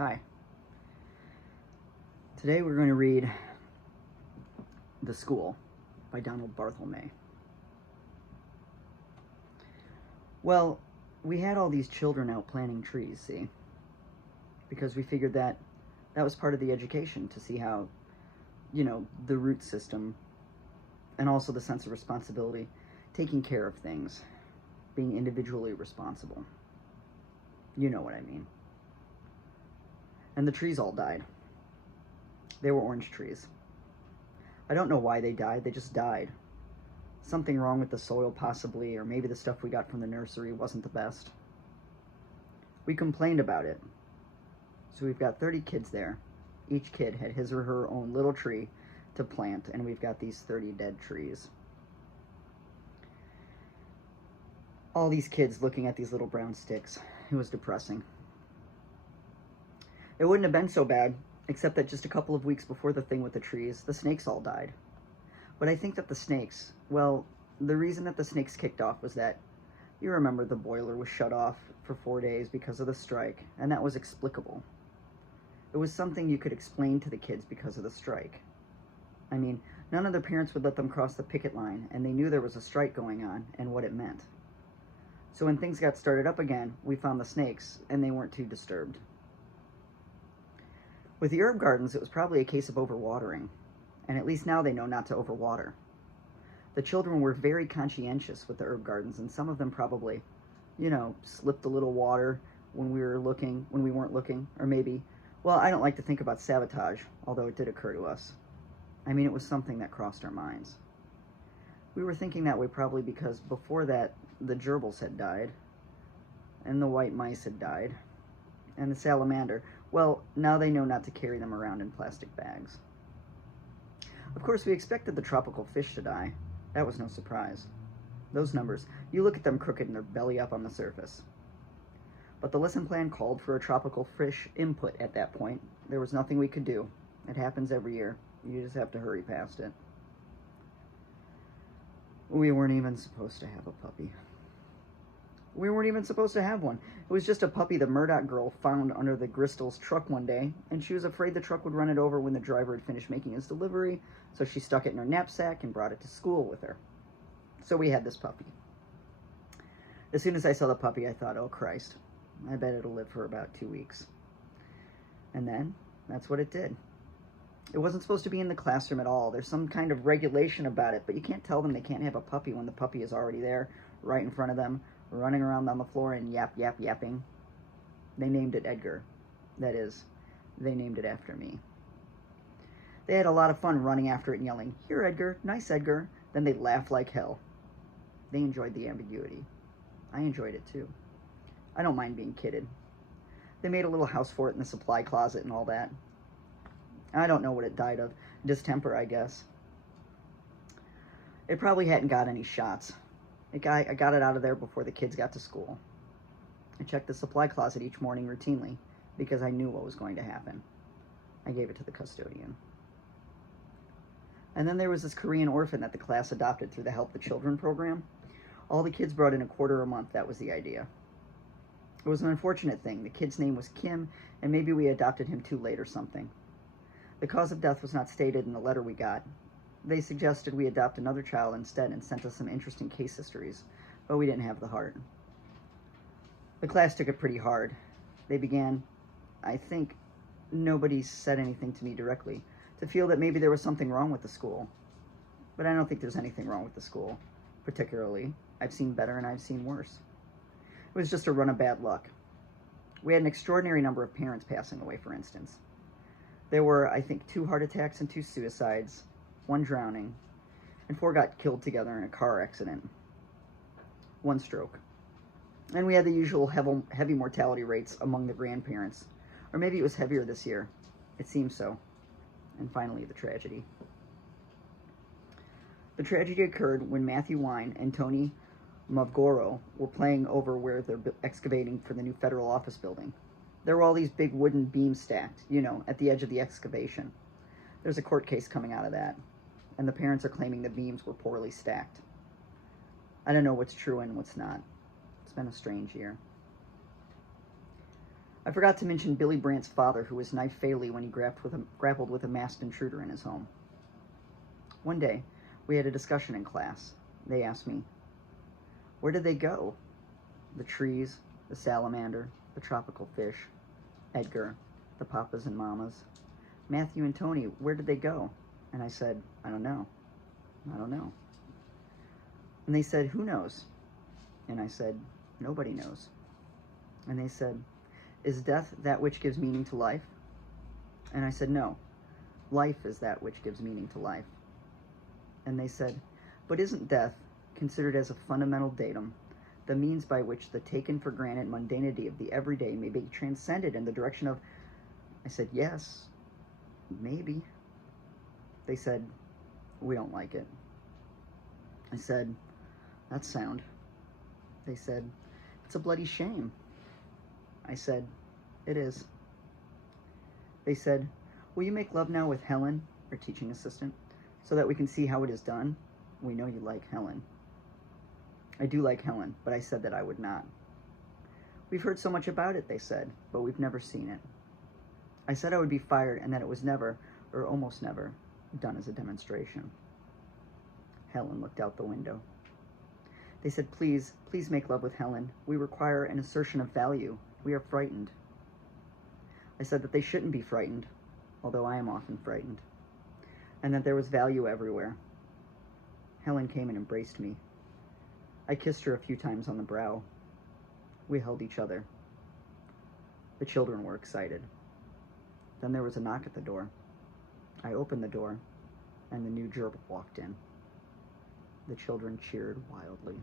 Hi. Today we're going to read The School by Barthelme. Well, we had all these children out planting trees, see? Because we figured that was part of the education, to see how, the root system and also the sense of responsibility, taking care of things, being individually responsible. You know what I mean. And the trees all died. They were orange trees. I don't know why they died, they just died. Something wrong with the soil possibly, or maybe the stuff we got from the nursery wasn't the best. We complained about it. So we've got 30 kids there. Each kid had his or her own little tree to plant, and we've got these 30 dead trees. All these kids looking at these little brown sticks. It was depressing. It wouldn't have been so bad, except that just a couple of weeks before the thing with the trees, the snakes all died. But I think that the snakes, well, the reason that the snakes kicked off was that, you remember the boiler was shut off for 4 days because of the strike, and that was explicable. It was something you could explain to the kids because of the strike. I mean, none of their parents would let them cross the picket line, and they knew there was a strike going on and what it meant. So when things got started up again, we found the snakes, and they weren't too disturbed. With the herb gardens, it was probably a case of overwatering, and at least now they know not to overwater. The children were very conscientious with the herb gardens, and some of them probably, slipped a little water when we weren't looking, or maybe, well, I don't like to think about sabotage, although it did occur to us. I mean, it was something that crossed our minds. We were thinking that way probably because before that, the gerbils had died, and the white mice had died, and the salamander. Well, now they know not to carry them around in plastic bags. Of course, we expected the tropical fish to die. That was no surprise. Those numbers, you look at them crooked and they're belly up on the surface. But the lesson plan called for a tropical fish input at that point. There was nothing we could do. It happens every year. You just have to hurry past it. We weren't even supposed to have a puppy. We weren't even supposed to have one. It was just a puppy the Murdoch girl found under the Gristol's truck one day, and she was afraid the truck would run it over when the driver had finished making his delivery, so she stuck it in her knapsack and brought it to school with her. So we had this puppy. As soon as I saw the puppy, I thought, oh Christ, I bet it'll live for about 2 weeks. And then, that's what it did. It wasn't supposed to be in the classroom at all. There's some kind of regulation about it, but you can't tell them they can't have a puppy when the puppy is already there, right in front of them, running around on the floor and yapping. They named it Edgar. That is, they named it after me. They had a lot of fun running after it and yelling, "Here, Edgar, nice Edgar." Then they'd laugh like hell. They enjoyed the ambiguity. I enjoyed it too. I don't mind being kidded. They made a little house for it in the supply closet and all that. I don't know what it died of. Distemper, I guess. It probably hadn't got any shots. I got it out of there before the kids got to school. I checked the supply closet each morning routinely because I knew what was going to happen. I gave it to the custodian. And then there was this Korean orphan that the class adopted through the Help the Children program. All the kids brought in $25 a month. That was the idea. It was an unfortunate thing. The kid's name was Kim, and maybe we adopted him too late or something. The cause of death was not stated in the letter we got. They suggested we adopt another child instead and sent us some interesting case histories, but we didn't have the heart. The class took it pretty hard. They began, I think nobody said anything to me directly, to feel that maybe there was something wrong with the school. But I don't think there's anything wrong with the school, particularly. I've seen better and I've seen worse. It was just a run of bad luck. We had an extraordinary number of parents passing away, for instance. There were, I think, 2 heart attacks and 2 suicides, 1 drowning, and 4 got killed together in a car accident. 1 stroke. And we had the usual heavy mortality rates among the grandparents. Or maybe it was heavier this year. It seems so. And finally, the tragedy. The tragedy occurred when Matthew Wine and Tony Mavgoro were playing over where they're excavating for the new federal office building. There were all these big wooden beams stacked, at the edge of the excavation. There's a court case coming out of that, and the parents are claiming the beams were poorly stacked. I don't know what's true and what's not. It's been a strange year. I forgot to mention Billy Brandt's father, who was knifed fatally when he grappled with a masked intruder in his home. One day, we had a discussion in class. They asked me, where did they go? The trees, the salamander, the tropical fish, Edgar, the papas and mamas. Matthew and Tony, where did they go? And I said, I don't know. I don't know. And they said, who knows? And I said, nobody knows. And they said, is death that which gives meaning to life? And I said, no. Life is that which gives meaning to life. And they said, but isn't death, considered as a fundamental datum, the means by which the taken for granted mundanity of the everyday may be transcended in the direction of... I said, yes, maybe. They said, we don't like it. I said, that's sound. They said, it's a bloody shame. I said, it is. They said, will you make love now with Helen, our teaching assistant, so that we can see how it is done? We know you like Helen. I do like Helen, but I said that I would not. We've heard so much about it, they said, but we've never seen it. I said I would be fired and that it was never, or almost never, done as a demonstration. Helen looked out the window. They said, please, please make love with Helen. We require an assertion of value. We are frightened. I said that they shouldn't be frightened, although I am often frightened, and that there was value everywhere. Helen came and embraced me. I kissed her a few times on the brow. We held each other. The children were excited. Then there was a knock at the door. I opened the door, and the new gerbil walked in. The children cheered wildly.